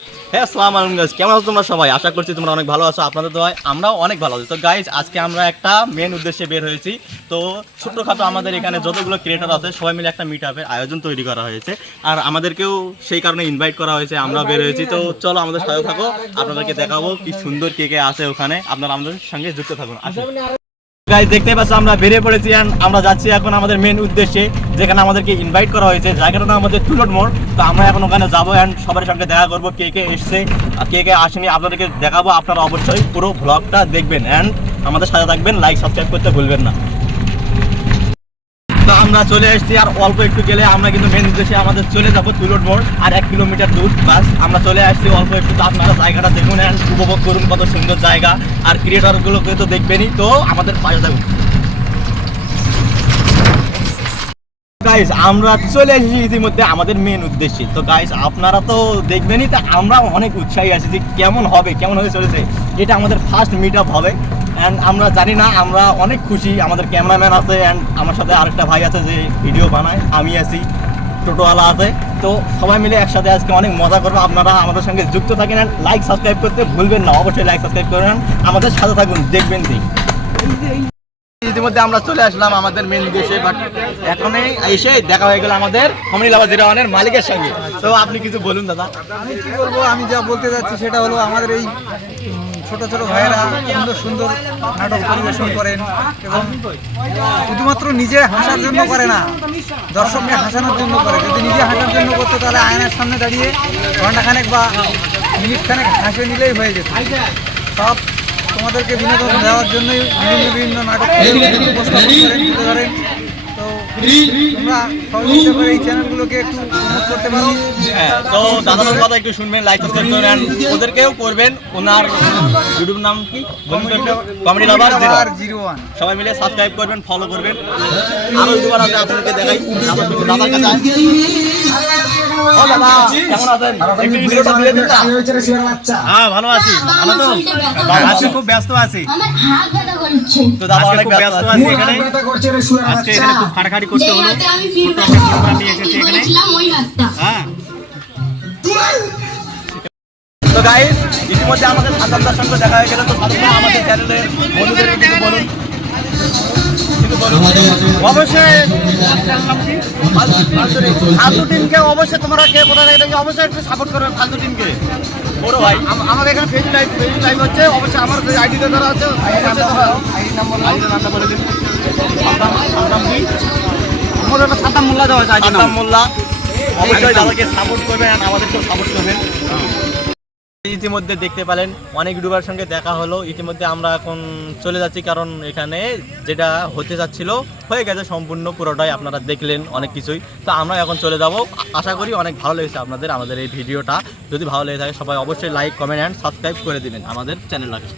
হ্যাঁ, আসসালামু আলাইকুম গাইস, কেমন আছো তোমরা সবাই? আশা করছি তোমরা অনেক ভালো আছো। আপনাদের দোয়ায় আমরাও অনেক ভালো আছি। তো গাইস, আজকে আমরা একটা মেন উদ্দেশ্যে বের হয়েছি। তো ছোট্টখাটো আমাদের এখানে যতগুলো ক্রিয়েটর আছে সবাই মিলে একটা মিট আপের আয়োজন তৈরি করা হয়েছে, আর আমাদেরকেও সেই কারণে ইনভাইট করা হয়েছে। আমরা বের হয়েছি, তো চলো আমাদের সাথে থাকো, আপনাদেরকে দেখাবো কি সুন্দর কে কে আছে ওখানে। আপনারা আমাদের সঙ্গে যুক্ত থাকুন। গাইস, দেখতে পাচ্ছ আমরা বেরিয়ে পড়েছি, আমরা যাচ্ছি এখন আমাদের মেন উদ্দেশ্যে, যেখানে আমাদেরকে ইনভাইট করা হয়েছে। জায়গাটার নাম আমাদের তুলট মোড়। তো আমরা এখন ওখানে যাবো অ্যান্ড সবার সঙ্গে দেখা করবো, কে কে এসছে আর কে কে আসেনি আপনাদেরকে দেখাবো। আপনারা অবশ্যই পুরো ব্লগটা দেখবেন অ্যান্ড আমাদের সাথে থাকবেন, লাইক সাবস্ক্রাইব করতে ভুলবেন না। তো আমরা চলে এসেছি, আর অল্প একটু গেলে আমরা কিন্তু মেন উদ্দেশ্যে আমাদের চলে যাবো তুলট মোড়। আর 1 কিলোমিটার দূর বাস আমরা চলে আসছি অল্প একটু। তো আপনারা জায়গাটা দেখুন অ্যান্ড উপভোগ করুন, কত সুন্দর জায়গা। আর ক্রিয়েটরগুলোকে তো দেখবেনই, তো আমাদের পাশে থাকুন। গাইস, আমরা চলে এসেছি ইতিমধ্যে আমাদের মেন উদ্দেশ্যে। তো গাইস, আপনারা তো দেখবেনই, তা আমরা অনেক উৎসাহী আছি যে কেমন হয়ে চলেছে। এটা আমাদের ফার্স্ট মিট আপ হবে অ্যান্ড আমরা জানি না, আমরা অনেক খুশি। আমাদের ক্যামেরাম্যান আছে অ্যান্ড আমার সাথে আরেকটা ভাই আছে যে ভিডিও বানায়, আমি আছি, টোটোওয়ালা আছে। তো সবাই মিলে একসাথে আজকে অনেক মজা করবো। আপনারা আমাদের সঙ্গে যুক্ত থাকেন অ্যান্ড লাইক সাবস্ক্রাইব করতে ভুলবেন না। অবশ্যই লাইক সাবস্ক্রাইব করেন, আমাদের সাথে থাকুন, দেখবেন। ইতিমধ্যে আমরা চলে আসলাম আমাদের মেন দেশে, বাট এখনই এসে দেখা হয়ে গেল আমাদের কমনি লাভা 01-এর মালিকের সঙ্গে। তো আপনি কিছু বলুন দাদা। আমি কি বলবো, আমি যা বলতে যাচ্ছি সেটা হলো আমাদের এই ছোট ছোট ভাইয়েরা সুন্দর সুন্দর নাটক পরিবেশন করেন এবং শুধুমাত্র নিজে হাসার জন্য করে না, দর্শককে হাসানোর জন্য করে। যদি নিজে হাসার জন্য করতো তাহলে আয়নার সামনে দাঁড়িয়ে ঘন্টাখানেক বা মিনিটখানেক হাসে নিলেই হয়ে যেত। সব তোমাদেরকে বিনোদন দেওয়ার জন্যই বিভিন্ন নাটক উপস্থাপন করেন, তুলে ধরেন। তো তোমরা সহযোগিতা করে এই চ্যানেলগুলোকে একটু প্রমোট করতে পারো। হ্যাঁ, তো দাদার কথা একটু শুনবেন, লাইক সাবস্ক্রাইব করবেন, ওদেরকেও করবেন। ওনার ইউটিউব নাম কি? কমেডি লাভার 01। সবাই মিলে সাবস্ক্রাইব করবেন, ফলো করবেন। আরো ইউটিউবার আছে, আপনাদেরকে দেখাই। দাদার কাছে ও দাদা, কেমন আছেন? একটু ভিডিওটা দিয়ে দিন না। হ্যাঁ, ভালো আছি। ভালো তো? আজকে খুব ব্যস্ত আছি। তো দাদা আজকে অনেক খুব ব্যস্ত আছি এখানে। আজকে এখানে খুব খাটাখাটি করতে হলো। ছোট একটা প্রোগ্রাম নিয়ে এসেছি এখানে। হ্যাঁ। তো গাইস, ইতিমধ্যে আমাদের সাদ্দামদার সঙ্গে দেখা হয়ে গেল। তো সাদ্দাম, আমাদের চ্যানেলের বন্ধুদের কিছু বলুন। অবশ্যই ফালতু টিমকে অবশ্যই তোমরা কে কোথা থেকে দেখবে অবশ্যই একটু সাপোর্ট করবে ফালতু টিমকে। বড় ভাই, আমাদের এখানে ফেসবুক লাইভ হচ্ছে, অবশ্যই আমার আইডিতে ধরা আছে। নামটা বলে দিন। আমাদের একটা সাদ্দাম মোল্লা দেওয়া আছে। সাদ্দাম মোল্লা, অবশ্যই দাদাকে সাপোর্ট করবেন আর আমাদেরকেও সাপোর্ট করবেন। ইতিমধ্যে দেখতে পেলেন অনেক ইউটিউবার সঙ্গে দেখা হলো। ইতিমধ্যে আমরা এখন চলে যাচ্ছি, কারণ এখানে যেটা হতে যাচ্ছিল হয়ে গেছে সম্পূর্ণ, পুরোটাই আপনারা দেখলেন অনেক কিছুই। তো আমরা এখন চলে যাব। আশা করি অনেক ভালো লেগেছে আমাদের এই ভিডিওটা। যদি ভালো লেগে থাকে সবাই অবশ্যই লাইক, কমেন্ট অ্যান্ড সাবস্ক্রাইব করে দিবেন আমাদের চ্যানেলটাকে।